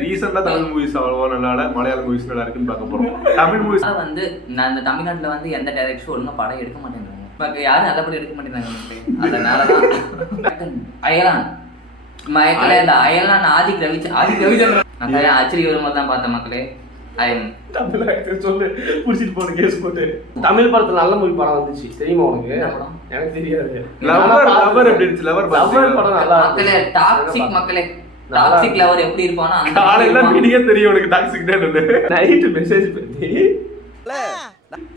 ரீசெண்டா தமிழ் மூவிஸ் அவ்வளவா நல்லா மலையாள மூவிஸ் நல்லா இருக்குன்னு பார்க்க போறோம். தமிழ் மூவிஸ் வந்து நான் இந்த தமிழ்நாட்டுல வந்து எந்த டைரக்ஷன் ஒழுங்கா படம் எடுக்க மாட்டேங்கிறாங்க. இப்போ யாரும் நல்ல படம் எடுக்க மாட்டேங்கிறாங்க. அதனாலதான் அயலான் மக்களே, அந்த அயலான் ஆதிக் ரவிச்சந்திரன் நான் ஆச்சரிய வரும்போது தான் பார்த்தேன் மக்களே. தமிழ் படத்துல நல்ல மூவி படம் வந்துச்சு தெரியுமா உனக்கு? எனக்கு தெரியாது. மக்களே டாக்ஸிக் மக்களே, டாக்ஸிக் லவர் எப்படி இருப்பானோ காலையில மீடியா தெரியும் உனக்கு. டாக்ஸிக் நைட் மெசேஜ் பண்ணி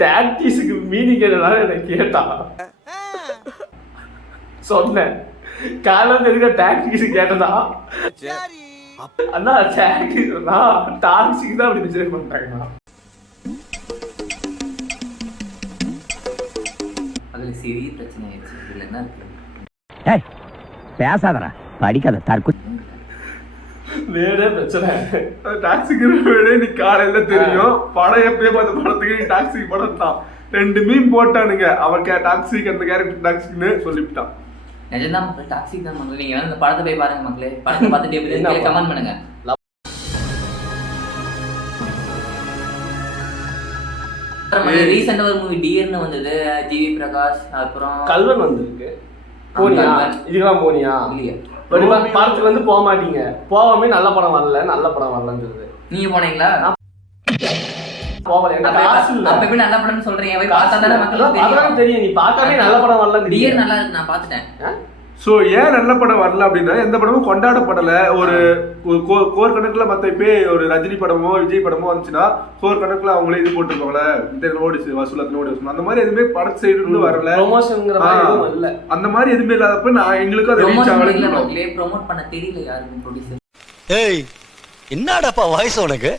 டாக்ஸிக்கு மீனிங் என்னன்னா எனக்கு கேட்டா சொன்னேன். காலையில எதுக்கு டாக்ஸிக்கு கேட்டதா அண்ணா டாக்ஸிக்கு தான் அப்படி மெசேஜ் பண்ணிட்டாங்க. அதுல சிறிய பிரச்சனை ஆயிடுச்சு. இதுல என்ன இருக்கு? பேசாதடா, படிக்காத தற்கு வேற பிரச்சனை. டாக்ஸிக்கு வேணே நீ காலையில தெரியும். படம் எப்பயும் அந்த படத்துக்கு நீ டாக்ஸிக்கு படம் தான். 2 மீம் போட்டானுங்க. அவன் டாக்ஸிக்கு அந்த கேரக்டர் டாக்ஸிக்னு சொல்லிவிட்டான். நிஜம்தான் மக்கள், டாக்ஸிக் தான் மக்கள். நீங்க வேணும் இந்த படத்தை போய் பாருங்க மக்களே. படத்தை பார்த்துட்டு எப்படி கமெண்ட் பண்ணுங்க. ரீசெண்டா ஒரு மூவி டியர்னு வந்தது, ஜிவி பிரகாஷ். அப்புறம் கல்வன் வந்திருக்கு. போனியா? இதுக்கெல்லாம் போனியா? இல்லையா? படத்துக்கு வந்து போக மாட்டீங்க. போகாமே நல்ல படம் வரல, நல்ல படம் வரலன்னு சொல்லுது. நீங்க போனீங்களா? போகல. அப்ப எப்படி நல்ல படம்னு சொல்றீங்க? போய் பார்த்தா தானே மக்களுக்கு தெரியும். தெரியும், நீ பார்த்தாலே நல்ல படம் வரல. டியர் நல்லா இருக்கு, நான் பார்த்துட்டேன். ஸோ ஏன் நல்ல படம் வரல அப்படின்னா, எந்த படமும் கொண்டாடப்படலை. ஒரு கோர் கணக்குல மற்ற இப்போ ஒரு ரஜினி படமோ விஜய் படமோ வந்துச்சுன்னா கோர் கணக்குல அவங்களே இது போட்டுருப்பாங்களே, இந்த ஓடிச்சு வசூல் அத்தனை ஓடி வசூல், அந்த மாதிரி எதுவுமே பட சைடு இருந்து வரல. அந்த மாதிரி எதுவுமே இல்லாதப்ப நான் எங்களுக்கு அதை ப்ரோமோட் பண்ண தெரியல யாருக்கும் ப்ரொடியூசர். ஏய் என்னடாப்பா வாய்ஸ் உனக்கு?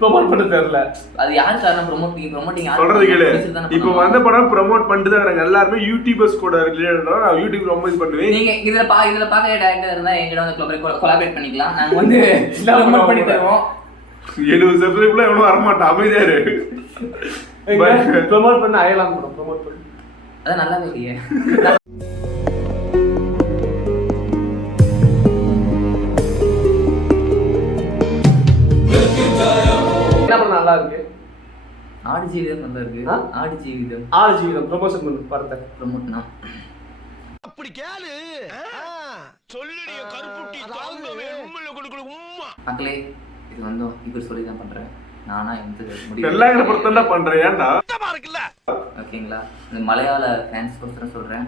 ப்ரோமோட் பண்ண தெரியல. அது யார் காரணம்? ப்ரோமோட்டிங் சொல்றது கேளு. இப்போ வந்த படம் ப்ரோமோட் பண்ணிட்டு தான் இருக்காங்க எல்லாருமே. யூடியூபர்ஸ் கூட ரிலேட்டடா நான் யூடியூப் ரொம்ப இது பண்ணுவேன். நீங்க இதுல பாக்க டைரக்டர் இருந்தா எங்கட வந்து கொலாபரேட் பண்ணிக்கலாம். நாங்க வந்து ப்ரோமோட் பண்ணி தருவோம். 70 சப்ஸ்கிரைப்ல எவ்வளவு வர மாட்டா, அமைதியா இரு. ப்ரோமோட் பண்ண அயலாம் படம் ப்ரோமோட் பண்ணி அத நல்லாவே இல்லையே. நல்லா இருக்கு. ஆடு ஜீவிதம் நல்லா இருக்கு. ஆடு ஜீவிதம் ப்ரமோஷன் பண்ணு படத்தை. ப்ரோமோட்னா அப்படி கேளு சொல்லுடிய கருப்புட்டி தாங்கவே உம்மல கொடுக்குற உம்மா. மக்களே, இது வந்து இவர் சொல்லி தான் பண்றேன். நானா எந்த முடிவு எல்லாங்கிற படத்தை பண்றேன். ஏன்டா இருக்குல்ல ஓகேங்களா? இந்த மலையாள ஃபேன்ஸ் கொடுத்துறேன் சொல்றேன்.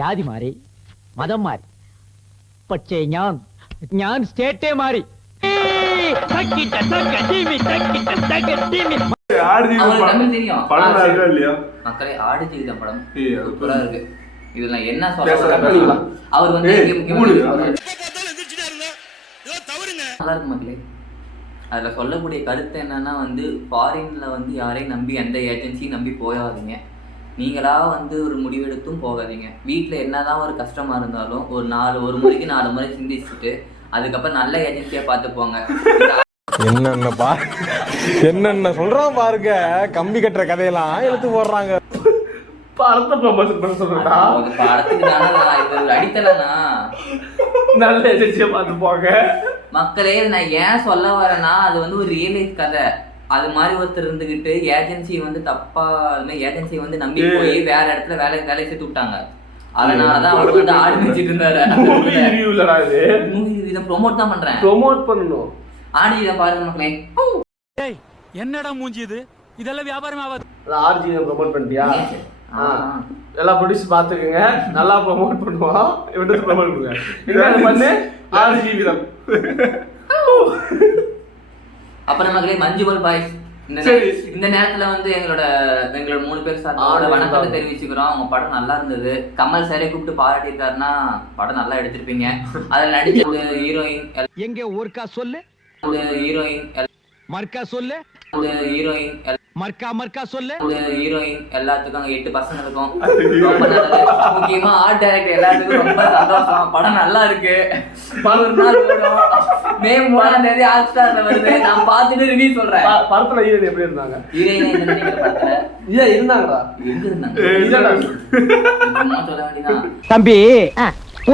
ജാതി മാറി, മതം മാറി, പക്ഷേ ഞാൻ സ്റ്റേറ്റേ മാറി. மக்களே, ஆடு ஜீவிதம் படம் சூப்பரா இருக்கு. இதுல என்ன சொல்ல அவர் வந்து நல்லா இருக்கு மக்களே. அதுல சொல்லக்கூடிய கருத்து என்னன்னா வந்து ஃபாரின்ல வந்து யாரையும் நம்பி எந்த ஏஜென்சியும் நம்பி போகாதீங்க. நீங்களா வந்து ஒரு முடிவெடுத்தும் போகாதீங்க. வீட்டுல என்னதான் ஒரு கஷ்டமா இருந்தாலும் ஒரு முறைக்கு 4 முறை சிந்திச்சுட்டு அதுக்கப்புறம் நல்ல ஏஜென்சியா பார்த்து போங்க. என்னென்ன சொல்றோம் பாருங்க. கம்பி கட்டுற கதையெல்லாம் எடுத்து போடுறாங்க. படத்தை ப்ரமோஷன் பண்ண சொல்றா. படத்துக்கு தானே இது அடித்தலனா. நல்ல ஏஜென்சியா பார்த்து போங்க மக்களே. நான் ஏன் சொல்ல வரேன்னா, அது வந்து ஒரு ரியல் லைஃப் கதை. அது மாதிரி ஒருத்தர் இருந்துகிட்டு ஏஜென்சி வந்து தப்பா ஏஜென்சி வந்து நம்பி போய் வேற இடத்துல வேலை சேர்த்து விட்டாங்க. அதனாலதான் அவர் வந்து ஆடு மேய்ச்சிட்டு இருந்தாரு. இதை ப்ரோமோட் தான் பண்றேன். ப்ரோமோட் பண்ணணும். ஆடு இதை பாருங்க மக்களே. என்னடா மூஞ்சி இது? இதெல்லாம் வியாபாரம் ஆகாது. ஆர்ஜி ப்ரோமோட் பண்ணிட்டியா? எல்லா ப்ரொடியூஸ் பாத்துக்கங்க. நல்லா ப்ரோமோட் பண்ணுவோம். இவங்க ப்ரோமோட் பண்ணுங்க. என்ன பண்ணு ஆர்ஜி விதம். அப்புறம் மக்களே, மஞ்சுமல் பாய்ஸ் இந்த நேரத்துல வந்து எங்களோட 3 பேர் சார்பாக வணக்கத்தை தெரிவிச்சுக்கிறோம். அவங்க படம் நல்லா இருந்தது. கமல் சாரே கூப்பிட்டு பாராட்டியிருக்காருன்னா படம் நல்லா எடுத்திருப்பீங்க. அதுல நடிச்ச ஹீரோயின் எங்க ஊர்க்கா சொல்லு, ஹீரோயின் மர்க்கா சொல்லு, ஹீரோயின் மர்க்கா சொல்லு, ஹீரோயின் எல்லாத்துக்கும் அங்க 8 பசங்க இருக்கும். ரொம்ப நல்லது. முக்கியமா ஆர்ட் டைரக்டர் எல்லாத்துக்கும் ரொம்ப சந்தோஷம். படம் நல்லா இருக்கு. 11 நாள் ஓடும். மே 3ஆம் தேதி ஹாட்ஸ்டார்ல வருது. நான் பார்த்துட்டு ரிவ்யூ சொல்றேன். படத்துல ஹீரோயின் எப்படி இருந்தாங்க? ஹீரோயின் என்ன நினைக்கிற படத்துல இருந்தாங்களா? எங்க இருந்தாங்க? சொல்ல வேண்டியதான் தம்பி.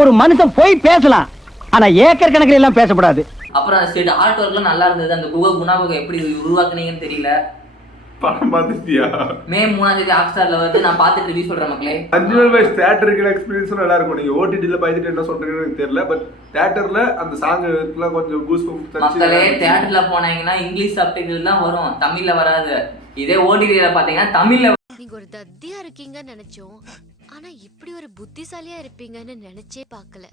ஒரு மனுஷன் போய் பேசலாம், ஆனா ஏக்கர் கணக்கில் எல்லாம் பேசக்கூடாது. அப்புறம் அந்த ஸ்டேட் ஆர்ட் ஒர்க்லாம் நல்லா இருந்தது. அந்த குணாகுகை எப்படி உருவாக்குனீங்கன்னு தெரியல. படம் பார்த்துட்டியா? மே 3ஆம் தேதி ஹாட்ஸ்டார்ல வந்து நான் பார்த்துட்டு ரிவ்யூ சொல்றேன் மக்களே. அஞ்சுவல் வைஸ் தியேட்டருக்கு எக்ஸ்பீரியன்ஸும் நல்லா இருக்கும். நீங்க ஓடிடில பார்த்துட்டு என்ன சொல்றீங்கன்னு எனக்கு தெரியல. பட் தியேட்டர்ல அந்த சாங்லாம் கொஞ்சம் கூஸ் பம்ப்ஸ் மக்களே தியேட்டர்ல போனீங்கன்னா இங்கிலீஷ் சப்டைட்டில் தான் வரும், தமிழ்ல வராது. இதே ஓடிடில பாத்தீங்கன்னா தமிழ்ல. நீங்க ஒரு தத்தியா இருக்கீங்கன்னு நினைச்சோம், ஆனா இப்படி ஒரு புத்திசாலியா இருப்பீங்கன்னு நினைச்சே பார்க்கல.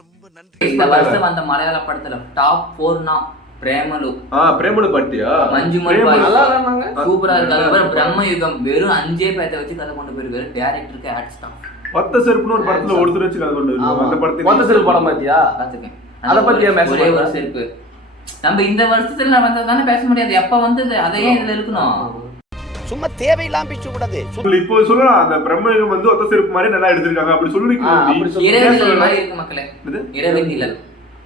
ரொம்ப நன்றி. இந்த வருஷம் வந்த மலையாள படத்துல டாப் 4னா பிரேமலு. பிரேமலு பாட்டியா? மஞ்சுமல் நல்லா இருந்தாங்க. சூப்பரா இருக்கு. அதுக்கப்புறம் பிரம்மயுகம் வெறும் 5 பேத்தை வச்சு கதை கொண்டு போயிருக்காரு. டைரக்டருக்கு ஆட் ஸ்டாஃப். பத்த செருப்புன்னு ஒரு படத்துல ஒருத்தர் வச்சு கதை கொண்டு வருவாங்க. அந்த படத்தை மொத்த செருப்பு படம் பாத்தியா? பாத்துக்கேன். அத பத்தி ஏன் பேச ஒரே ஒரு செருப்பு. நம்ம இந்த வருஷத்துல வந்ததானே பேச முடியாது. எப்ப வந்தது அதையே இதுல இருக்கணும். சும்மா தேவையில்லாம பேச கூடாது. இப்போ சொல்லலாம் அந்த பிரம்மயுகம் வந்து ஒத்த செருப்பு மாதிரி நல்லா எடுத்திருக்காங்க. அப்படி சொல்லுவீங்க. இரவு மாதிரி இருக்கு மக்களே. இரவு நிழல்.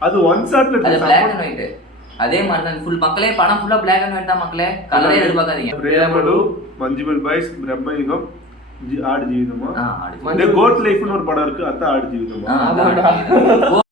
அது ஒன் ஷாட்ல அது பிளாக் அண்ட் ஒயிட். அதே மாதிரி தான் ஃபுல் மக்களே. படம் ஃபுல்லா பிளாக் அண்ட் ஒயிட் தான் மக்களே. கலரே எதிர்பார்க்காதீங்க. பிரேமலு, மஞ்சுமல் பாய்ஸ், பிரம்மயுகம், ஆடு ஜீவிதமா, ஆடு கோட் லைஃப்னு ஒரு படம் இருக்கு. அதான் ஆடு ஜீவிதமா.